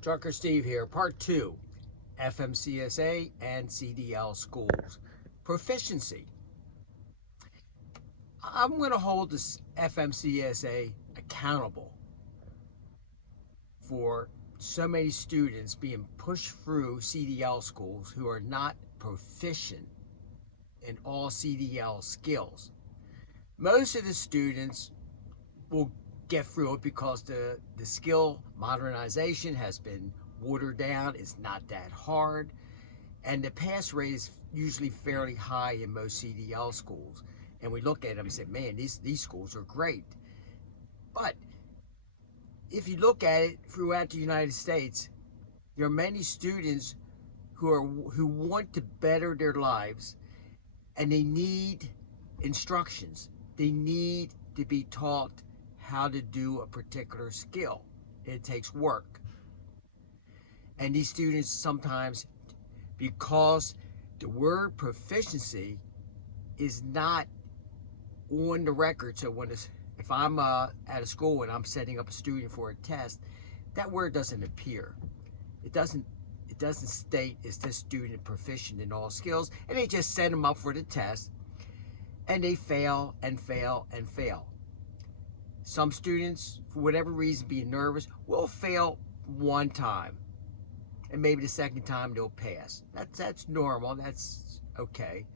Trucker Steve here, part 2, FMCSA and CDL Schools. Proficiency. I'm going to hold this FMCSA accountable for so many students being pushed through CDL schools who are not proficient in all CDL skills. Most of the students will get through it because the skill modernization has been watered down. It's not that hard, and the pass rate is usually fairly high in most CDL schools. And we look at them and say, man, these schools are great. But if you look at it throughout the United States, there are many students who want to better their lives, and they need instructions. They need to be taught how to do a particular skill. It takes work. And these students sometimes, because the word proficiency is not on the record, so if I'm at a school and I'm setting up a student for a test, that word doesn't appear. It doesn't state, is this student proficient in all skills? And they just set them up for the test, and they fail and fail and fail. Some students, for whatever reason, being nervous, will fail one time, and maybe the second time they'll pass. That's normal, that's okay.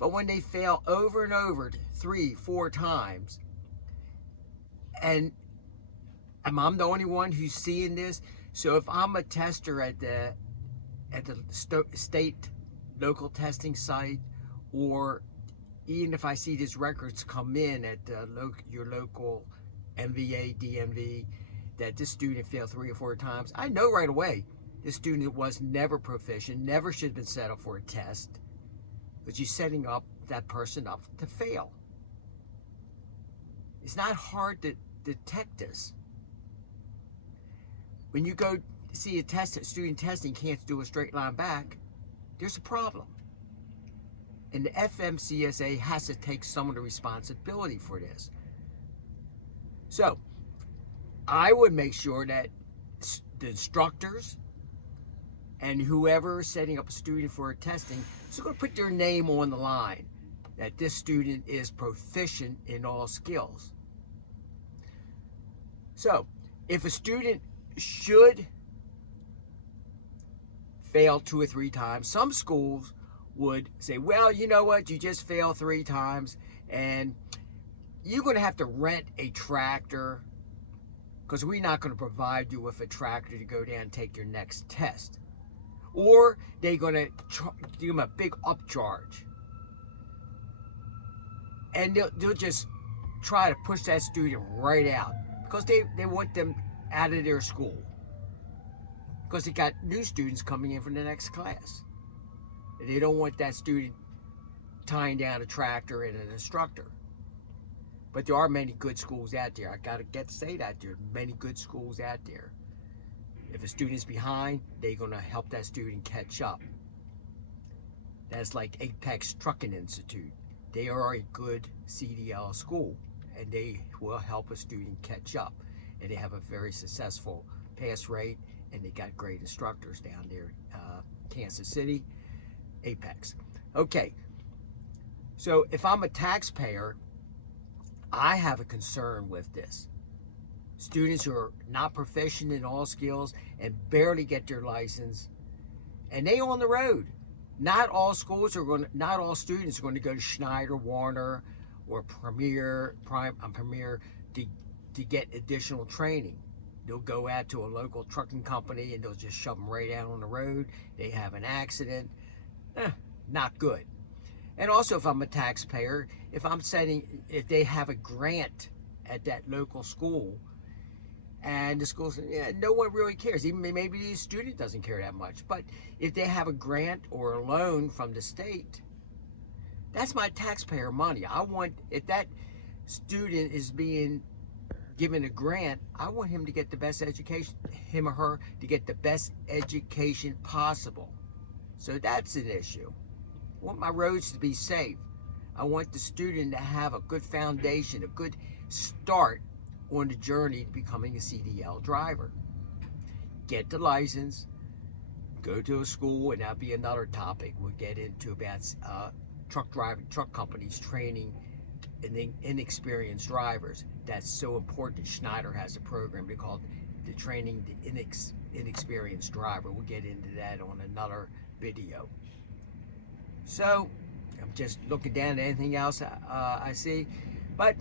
But when they fail over and over 3-4 times, and I'm the only one who's seeing this, so if I'm a tester at the state local testing site, or even if I see these records come in at your local MVA, DMV, that this student failed 3 or 4 times, I know right away this student was never proficient, never should have been set up for a test, but you're setting up that person up to fail. It's not hard to detect this. When you go see a student testing can't do a straight line back, there's a problem. And the FMCSA has to take some of the responsibility for this. So, I would make sure that the instructors and whoever is setting up a student for a testing is going to put their name on the line, that this student is proficient in all skills. So, if a student should fail 2 or 3 times, some schools would say, well, you know what, you just failed 3 times and you're going to have to rent a tractor, because we're not going to provide you with a tractor to go down and take your next test. Or they're going to give them a big upcharge, and they'll just try to push that student right out, because they want them out of their school, because they got new students coming in from the next class. They don't want that student tying down a tractor and an instructor. But there are many good schools out there. I gotta say that there are many good schools out there. If a student's behind, they're gonna help that student catch up. That's like Apex Trucking Institute. They are a good CDL school, and they will help a student catch up. And they have a very successful pass rate, and they got great instructors down there, Kansas City, Apex. Okay, so if I'm a taxpayer, I have a concern with this. Students who are not proficient in all skills and barely get their license, and they on the road. Not all students are going to go to Schneider, Warner, or Premier to get additional training. They'll go out to a local trucking company and they'll just shove them right out on the road. They have an accident. Not good. And also, if I'm a taxpayer, if they have a grant at that local school, and the school says, yeah, no one really cares. Even maybe the student doesn't care that much. But if they have a grant or a loan from the state, that's my taxpayer money. If that student is being given a grant, I want him to get the best education, him or her to get the best education possible. So that's an issue. I want my roads to be safe. I want the student to have a good foundation, a good start on the journey to becoming a CDL driver. get the license, go to a school, and that'll be another topic we'll get into about truck companies training inexperienced drivers. That's so important. Schneider has a program they call the training the inexperienced driver. We'll get into that on another video. So I'm just looking down at anything else I see, but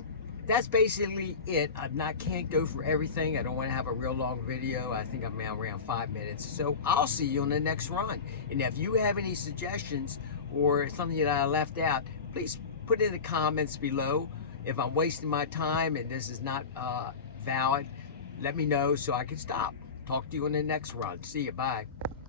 that's basically it. Can't go for everything. I don't want to have a real long video. I think I'm around 5 minutes. So I'll see you on the next run. And if you have any suggestions or something that I left out, please put it in the comments below. If I'm wasting my time and this is not valid, let me know so I can stop. Talk to you on the next run. See you. Bye.